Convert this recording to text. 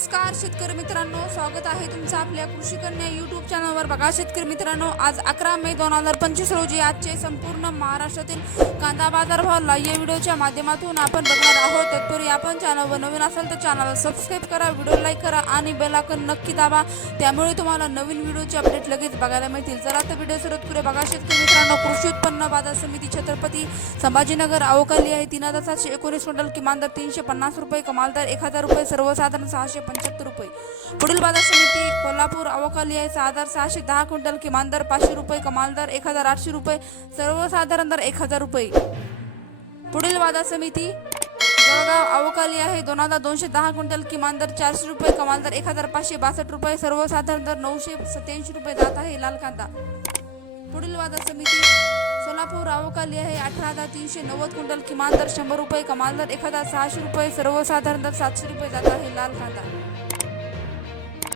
नमस्कार शेतकरी मित्रांनो. स्वागत आहे तुमचं आपल्या कृषी कन्या युट्यूब चॅनलवर बघा शेतकरी मित्रांनो आज अकरा मे दोन हजार पंचवीस रोजी आजचे संपूर्ण महाराष्ट्रातील कांदा बाजार या व्हिडिओच्या माध्यमातून आपण बघणार आहोत. तत्पूर्वी आपण चॅनलवर नवीन असाल तर चॅनलला सबस्क्राईब करा व्हिडिओ लाईक करा आणि बेल आयकॉन नक्की दाबा. त्यामुळे तुम्हाला नवीन व्हिडिओचे अपडेट लगेच बघायला मिळतील. जर आता व्हिडिओ सुरुवात करूया. बघा शेतकरी मित्रांनो कृषी उत्पन्न बाजार समिती छत्रपती संभाजीनगर अवकाली आहे. तीन हजार सातशे एकोणीस क्विंटल किमान दर तीनशे पन्नास रुपये कमाल दर एक हजार रुपये सर्वसाधारण सहाशे पंच्याहत्तर रुपये. पुढील बाजार समिती कोल्हापूर अवकाली आहे. सहा हजार सहाशे दहा क्विंटल किमान दर पाचशे रुपये कमाल दर एक हजार आठशे रुपये सर्वसाधारण दर एक हजार रुपये. पुढील बाजार समिती जळगाव अवकाली आहे. दोन हजार दोनशे दहा क्विंटल किमान दर चारशे रुपये कमाल दर एक हजार पाचशे बासष्ट रुपये सर्वसाधारण दर नऊशे सत्याऐंशी रुपये जात आहे लाल कांदा. पुढील बाजार समिती सोलापूर अवकाली आहे. अठरा हजार तीनशे नव्वद क्विंटल किमान दर शंभर रुपये कमाल दर एक हजार सहाशे रुपये सर्वसाधारण दर सातशे रुपये जात आहे लाल कांदा.